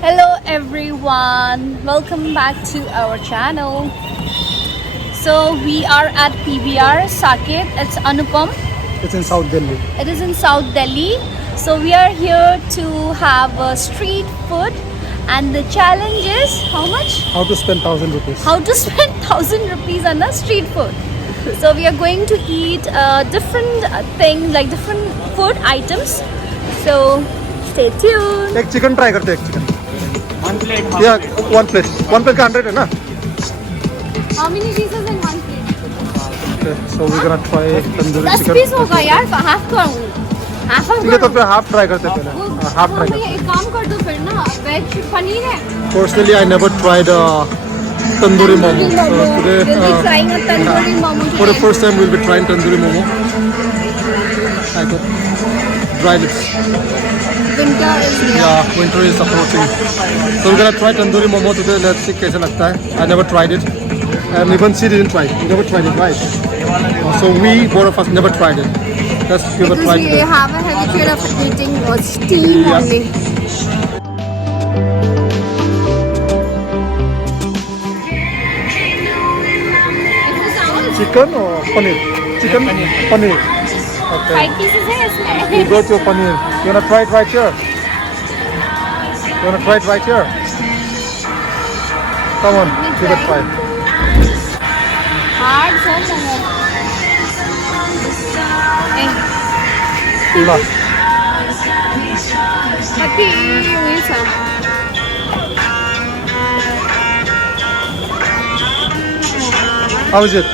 Hello everyone, welcome back to our channel. So we are at PVR Saket. It's Anupam. It's in South Delhi. It is in South Delhi. So we are here to have street food, and the challenge is how much? How to spend 1,000 rupees? How to spend 1,000 rupees on a street food. So we are going to eat different things, like different food items. So stay tuned. एक chicken try करते हैं, एक chicken. One plate. या one plate का 100 है ना? How many pieces in one plate? Okay, so we're gonna try tandoori 10 chicken. Piece होगा यार, हाफ करूँ. हाफ ठीक है, तो फिर हाफ ट्राई करते हैं पहले. हाफ ट्राई करते हैं. एक काम कर दो फिर ना, वेज पनीर है. Personally, I never tried tandoori momo. So today, We'll be trying a tandoori momo for the today. first time, we'll be trying tandoori momo. I got dry lips. Winter is here. Yeah, winter is approaching. So we're gonna try tandoori momo today. Let's see कैसा लगता है. I never tried it, and even she didn't try it. You never tried it, right? So we both of us never tried it. Let's give it a try Because we today. have a habitude of eating steam Yeah. only. Chicken or paneer? Chicken, paneer. Okay. 5 pieces है इसमें. You got your paneer. You wanna try it right here? You wanna try it right here? Come on, give it a try. Hard sir momo. La. Happy you eat some. How is it?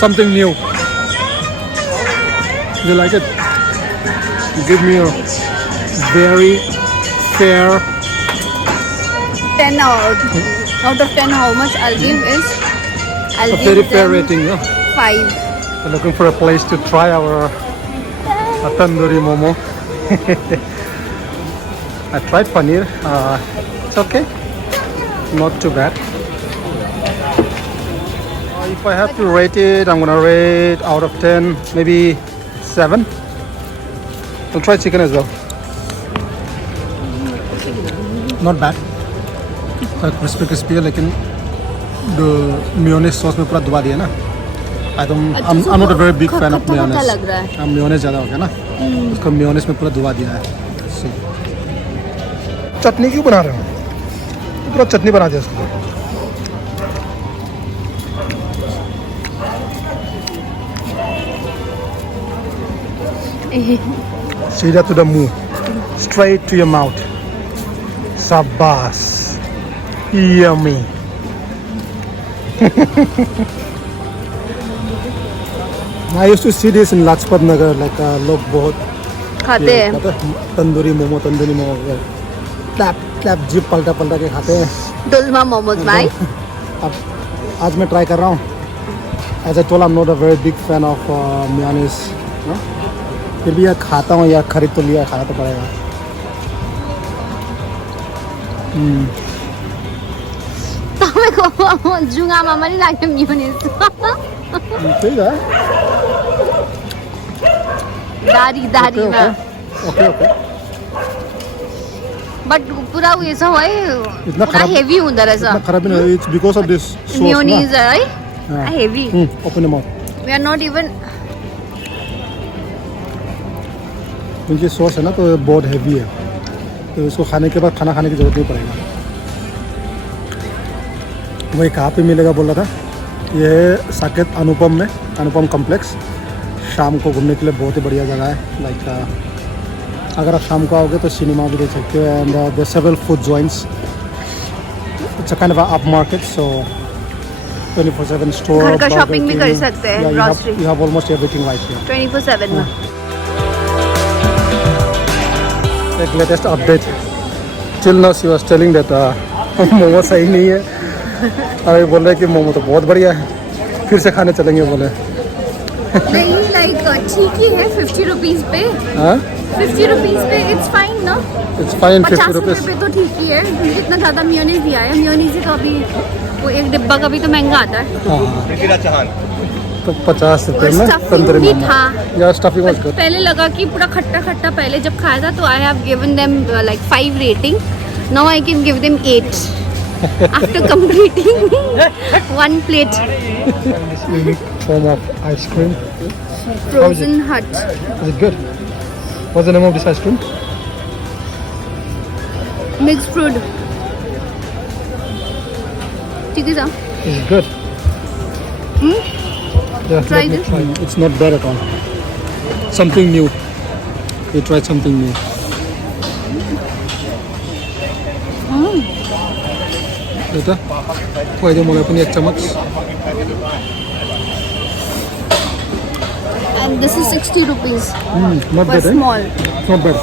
something new. You like it? You give me a very fair. 10 out of 10 how much I'll give is? I'll A give very fair them rating, yeah. 5. We're looking for a place to try our tandoori momo. I tried paneer. It's okay. Not too bad. If I have to rate it, I'm gonna rate out of 10, maybe 7. I'll try chicken as well. Not bad. Crispy है, लेकिन the mayonnaise sauce में पूरा दुबा दिया ना. I'm not a very big fan of mayonnaise. लग रहा है. mayonnaise ज़्यादा हो गया ना. उसको mayonnaise में पूरा दुबा दिया है. See. चटनी क्यों बना रहे हो? पूरा चटनी बना दिया उसको. सीधा to the मुंह, straight to your mouth. Sabas. Yummy. I used to see this in Lajpat Nagar, like लोग बहुत खाते हैं. तंदूरी मोमो क्लैप जिप पलटा के खाते हैं. Dulma momos, भाई. अब आज मैं ट्राई कर रहा हूँ. As I told, I'm not a very big fan of mayonnaise. फिर भी यार खाता हूँ यार, खरीद तो लिया, खाना तो पड़ेगा. तपाईँको जुगामा पनि लाग्यो म्युनिस. ठीक है. दारीमा. ओके. बट पुरा उयो छ है, इतना पुरा खराब- हेभी हुँदो रहेछ. इतना खराब नहीं है. It's because of this sauce. म्युनिस है, हाँ. Heavy. Open your mouth. We are not even. इनकी सॉस है ना तो बहुत हैवी है, तो इसको खाने के बाद खाना खाने की ज़रूरत नहीं पड़ेगा. वही कहाँ पे मिलेगा बोल रहा था. ये है साकेत अनुपम कॉम्प्लेक्स. शाम को घूमने के लिए बहुत ही बढ़िया जगह है. लाइक अगर आप शाम को आओगे तो सिनेमा भी देख सकते हो. And there several food joints. It's a kind of upmarket, सो 24/7 स्टोर. घर का shopping भी कर सकते हैं, grocery. You have almost everything right here. 24/7 में. एक latest update. Till now she was telling that momo सही नहीं है. अरे बोल रहे कि मोमो तो बहुत बढ़िया है. फिर से खाने चलेंगे बोले. नहीं लाइक ठीक ही है 50 रुपीज पे, हाँ 50 रुपीज पे इट्स फाइन ना, इट्स फाइन 50 50 रुपए रुपीज। पे तो ठीक ही है। इतना ज़्यादा मेयोनीज दिया है, मेयोनीज का भी वो एक डिब्बा का भी तो महंगा आता है। हाँ तो 50 रुपये और में stuffing तंदूरी भी मोमो। था। या स्टफिंग वाज गुड। पहले लगा कि पूरा खट्टा खट्टा पहले जब खाया था तो I have given them like 5 rating, now I can give them 8 after completing 1 plate. Form of ice cream. Frozen हट। Is it good? What's the name of this ice cream? Mix fruit. ठीक है साहब। Is it good? Yeah, Try let me this. try. It's not bad at all. Something new. We tried something new. बेटा पहिले मलाई पनि एक चम्मच। And this is 60 rupees Not for bad, eh? Small. Not bad.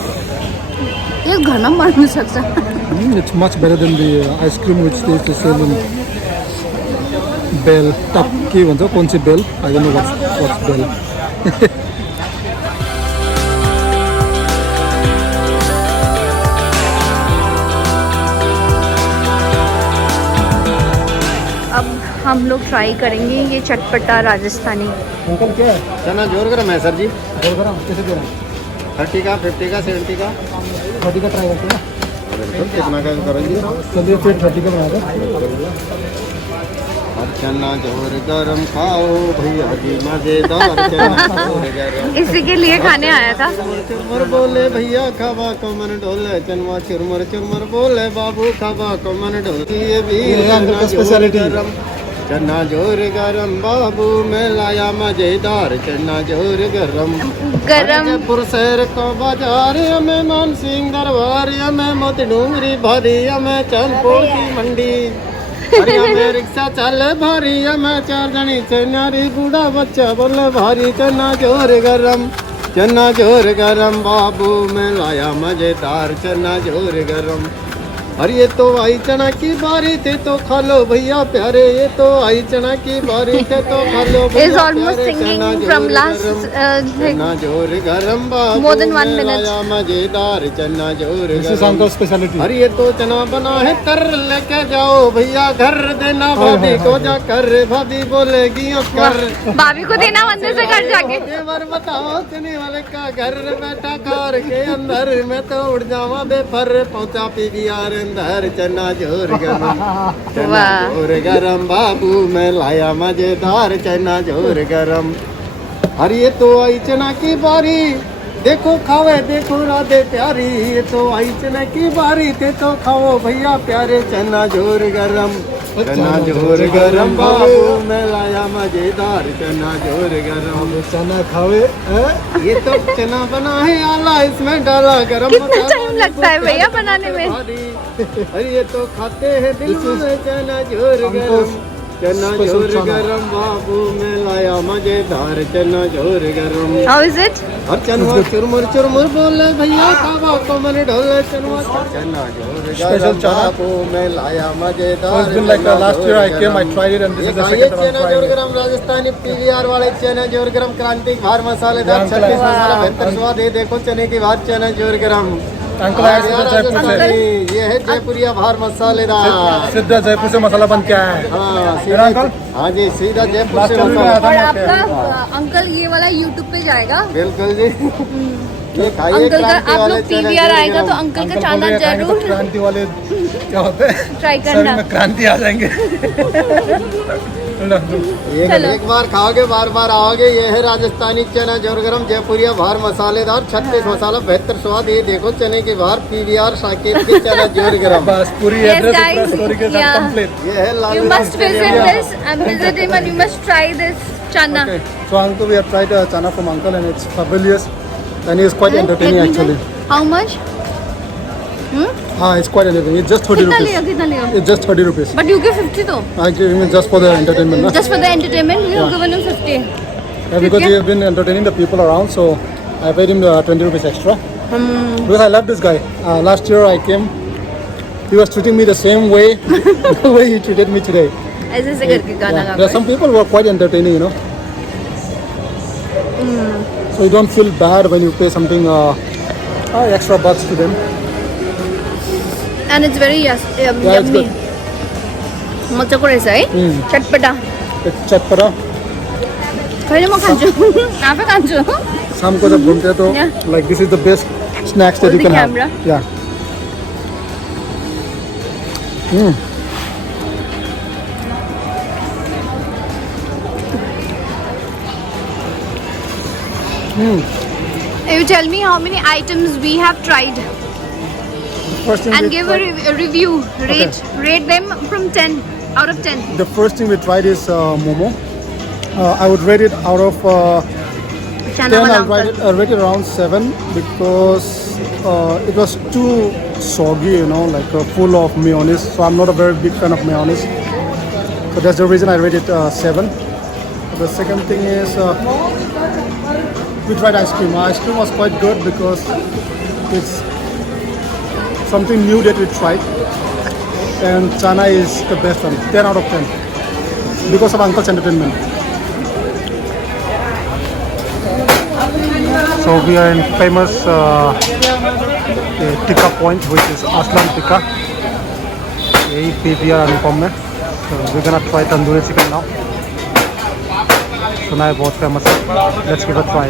ये घर में मार नहीं सकता। It's much better than the ice cream which they used to sell in Bell. Tap के भन्छ कुन चाहिँ Bell? I don't know what's Bell. अब हम लोग ट्राई करेंगे ये चटपटा राजस्थानी। अंकल क्या है? चना जोर गरम है सर जी। बोल कर कैसे दे रहे हैं? 30 का 50 का 70 का 30 का ट्राई करते हैं। बिल्कुल कितना का करेंगे। चलिए फिर 30 का बना दो। और चना जोर गरम खाओ भैया जी मजेदार चना जोर गरम। इसी के लिए खाने आया था। चुरमुर बोले भैया खावा को मन डोले चनवा चुरमुर चुरमुर बोले बाबू खावा को मन डोले। ये भी अंकल का स्पेशलिटी है। चना जोर गरम बाबू में लाया मजेदार चना जोर गरम। गरम जयपुर शहर को बाजार में मान सिंह दरबार में मोती डूंगरी भारी में चंदपुर की मंडी। हरिया में रिक्शा चल भारी में 4 जनी चनारी बूढ़ा बच्चा बोले भारी चना जोर गरम चना जोर गरम बाबू में लाया मजेदार चना जोर गरम। अरे ये तो आई चना की बारी थे तो खा लो भैया प्यारे, ये तो आई चना की बारी थे तो खा लो is भैया almost प्यारे। singing चना from जोर last गरम, चना जोर गरम बाबू more than 1 में minute. लाया मजेदार चना जोर This is गरम। Uncle speciality. अरे ये तो चना बना है तर लेके जाओ भैया घर देना भाभी को जाकर भाभी बोलेगी कर। भाभी को देना मंदिर से घर जाके। देवर बताओ चने वाले का घर बैठा कार के अंदर मैं तो उड़ जावा बेफर पहुंचा पीवीआर अंदर चना जोर गरम चना वाह। जोर गरम बाबू मैं लाया मजेदार चना जोर गरम। अरे ये तो आई चना की बारी देखो खावे देखो राधे प्यारी, ये तो आई चना की बारी थे तो खाओ भैया प्यारे चना जोर गरम चना जोर गरम बाबू मैं लाया मजेदार चना जोर गरम। चना खावे ये तो चना बना है आला इसमें डाला गरम कितना मसाला। टाइम लगता है भैया बनाने में? अरे ये तो खाते हैं दिल में चना जोर गरम चना Special जोर चना। गरम बाबू में लाया मजेदार चना जोर गरम। How is it? और चनवा चुरमुर चुरमुर बोले भैया खावा को मन ढोले चनवा चना जोर Special गरम चना। बाबू में लाया मजेदार It's been like चना last जोर year I came, I गरम। tried it and this ये is the खाइए second time I'm चना जोर trying it. गरम राजस्थानी पीवीआर वाले चना जोर गरम क्रांतिक भार मसालेदार Yeah, 36 uncle. मसाला बेहतर स्वाद है देखो चने की बात चना जोर गरम। अंकल आए थे जयपुर से। राजस्थानी, ये है जयपुरिया भार मसालेदार। सीधा जयपुर से मसाला बन के आया है। हाँ है सीधा अंकल? हाँ जी सीधा जयपुर Last से time भी मसाला। आया था और मैं आपके। आपका अंकल ये वाला YouTube पे जाएगा। बिल्कुल जी ये खाइए अंकल का क्रांति आप वाले लोग चना पीवीआर जोर आएगा तो गरम। अंकल का अंकल चांदा बोल रहे हैं, जरूर क्रांति वाले क्या होते हैं? ट्राई शरीर करना। में क्रांति आ जाएंगे। चलो। एक बार खाओगे बार बार आओगे। ये है राजस्थानी चना जोर गरम जयपुरिया भार मसालेदार 36 मसाला बेहतर स्वाद। ये देखो चने की भार पीवीआर साकेत की चना जोर गरम। बस पूरी Yes, एड्रेस guys. स्टोरी के साथ Yeah. कंप्लीट। ये है लाल You must visit this and visit him and you must try this chana. Okay. So uncle, we have tried chana from uncle and it's fabulous and it's quite entertaining Let me actually. try. How much? It's quite entertaining. It's just 30 कितना लिया rupees. कितना लिया? It's just 30 rupees. But you give 50 though. I give him it just for the entertainment. Na? Just for the entertainment, you have Yeah. given him 50. Yeah, because Okay. we have been entertaining the people around, so I paid him 20 rupees extra. Because I love this guy. Last year I came, he was treating me the same way, the way he treated me today. ऐसे ऐसे करके गाना Yeah. गा There are some people who are quite entertaining, you know. So you don't feel bad when you pay something extra bucks to them. And it's very Yeah, it's yummy. good. मजा करायचं आहे चटपटा It's chatpata. पहिले मग खान्छु आफै खान्छु शाम को जब घूमते हैं तो Yeah. like this is the best snacks that Hold you the can camera. have. Yeah. Mm. You tell me how many items we have tried First thing and we give tried- a review. Rate them from 10 out of 10. The first thing we tried is momo. I would rate it out of 10. I'll rate it around 7 because it was too soggy, you know, like full of mayonnaise. So I'm not a very big fan of mayonnaise. So that's the reason I rate it 7. The second thing is we tried ice cream. Ice cream was quite good because it's something new that we tried. And chana is the best one, 10 out of 10 because of Uncle's entertainment. So we are in famous tikka point, which is Aslan Tikka. यही PVR अनुपम में. So we're gonna try tandoori chicken now. सुना है बहुत famous है. Let's give it a try.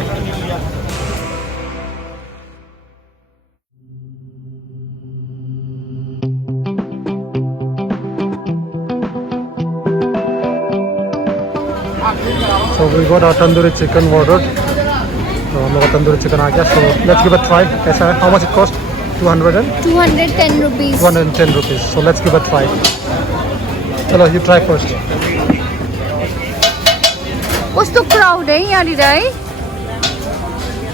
So we got our tandoori chicken ordered. So हम लोग का tandoori chicken आ गया. So let's give it a try. कैसा है? How much it cost? 210 rupees. 210 rupees. So let's give it a try. चलो you try first. कस्तो crowd है यहाँनिर है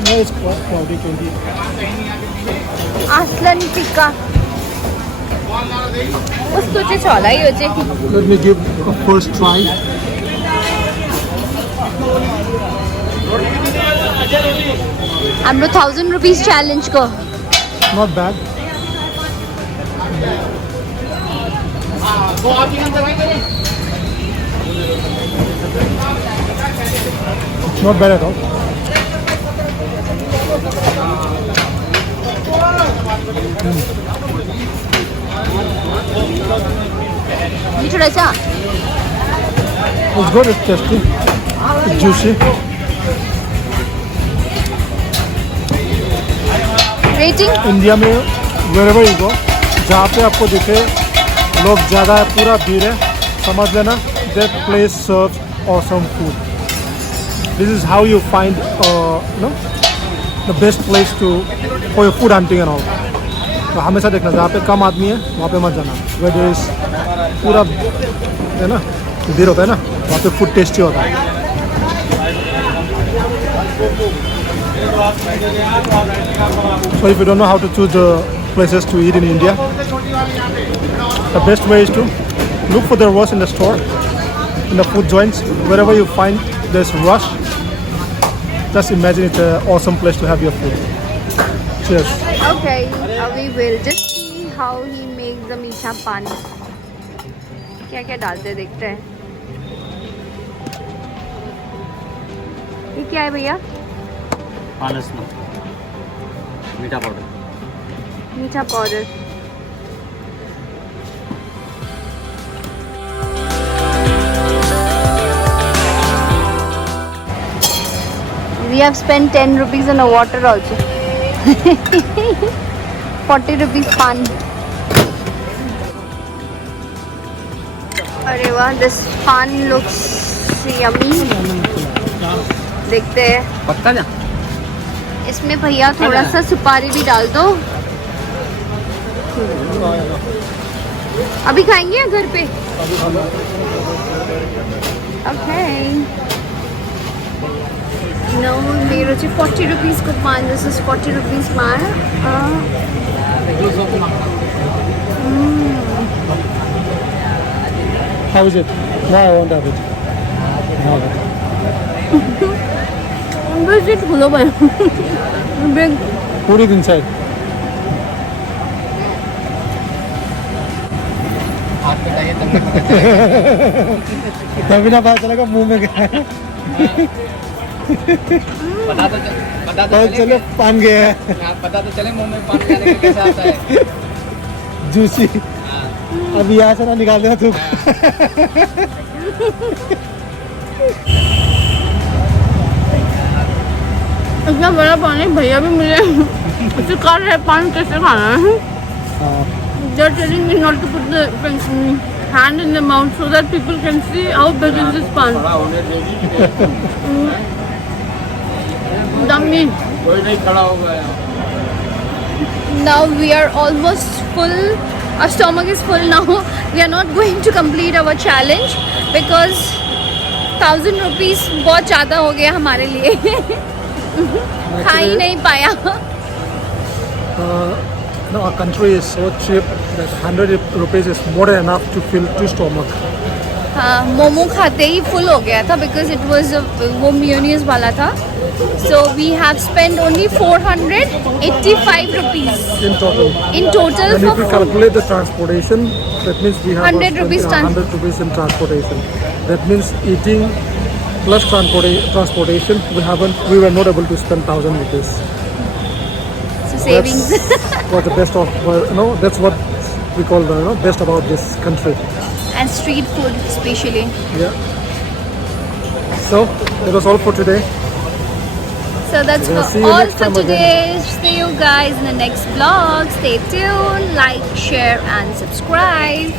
No, it's cloudy, candy. आस्लन tikka कस्तो चाहिँ छ होला यो चाहिँ Let me give a first try. हाम्रो 1000 rupees च्यालेन्जको Not bad. Not bad at all. मिठो रहेछ It's good, it's tasty, it's juicy. Rating India में wherever you go, जहाँ पे आपको दिखे लोग ज़्यादा है, पूरा भीड़ है, समझ लेना that place serves awesome food. This is how you find the best place for your food hunting and all. तो हमेशा देखना जहाँ पे कम आदमी है वहाँ पे मत जाना. Where there is पूरा है ना भीड़ होता है ना, वहाँ पे फूड टेस्टी होता है. So if you don't know how to choose the places to eat in India, the best way is to look for the rush in the store, in the food joints, wherever you find there's rush. Just imagine it's an awesome place to have your food. Cheers. Okay, we will just see how he makes the मीठा पानी. क्या क्या डालते हैं देखते हैं. ये क्या है भैया? पानस में मीठा पाउडर. मीठा powder. We have spent 10 rupees on a water also. 40 rupees pan. अरे वाह, this pan looks yummy. देखते हैं. पक्का जा. इसमें भैया थोड़ा सा सुपारी भी डाल दो. अभी खाएंगे या घर पे? Okay. No, मेरो चाहिँ 40 rupees को पान. This is 40 rupees पान. How is it? No, I won't have it. No, बस ये ठुलो भयो. Big. put it inside. तभी ना पता चलेगा मुंह में क्या है. पता पता चले पान गया है पता तो चले मुंह में पानी आने का कैसा आता है जूसी अब यहाँ से ना निकाल देना तू इतना बड़ा पानी भैया भी मिले सिखा रहे पानी कैसे खाना है हाँ, They're telling me not to put the hand in the mouth so that people can see how big is this pan. Dummy. कोई नहीं खड़ा होगा यहाँ Now we are almost full. Our stomach is full now. We are not going to complete our challenge because 1,000 rupees बहुत ज़्यादा हो गया हमारे लिए खा ही नहीं पाया no, our country is so cheap that 100 rupees is more than enough to fill 2 stomach. हाँ मोमो खाते ही फुल हो गया था because it was वो मेयोनीज वाला था so we have spent only 485 rupees In total. in total And if we for calculate the transportation, that means we have 100 rupees 100 rupees in transportation. That means eating plus transportation, we were not able to spend 1,000 rupees. so savings That's what the best of, that's what we call the best about this country. and street food especially. Yeah. So that was all for today. So that's We're gonna see for you all next for time today. See you guys in the next vlog. Stay tuned, like, share and subscribe.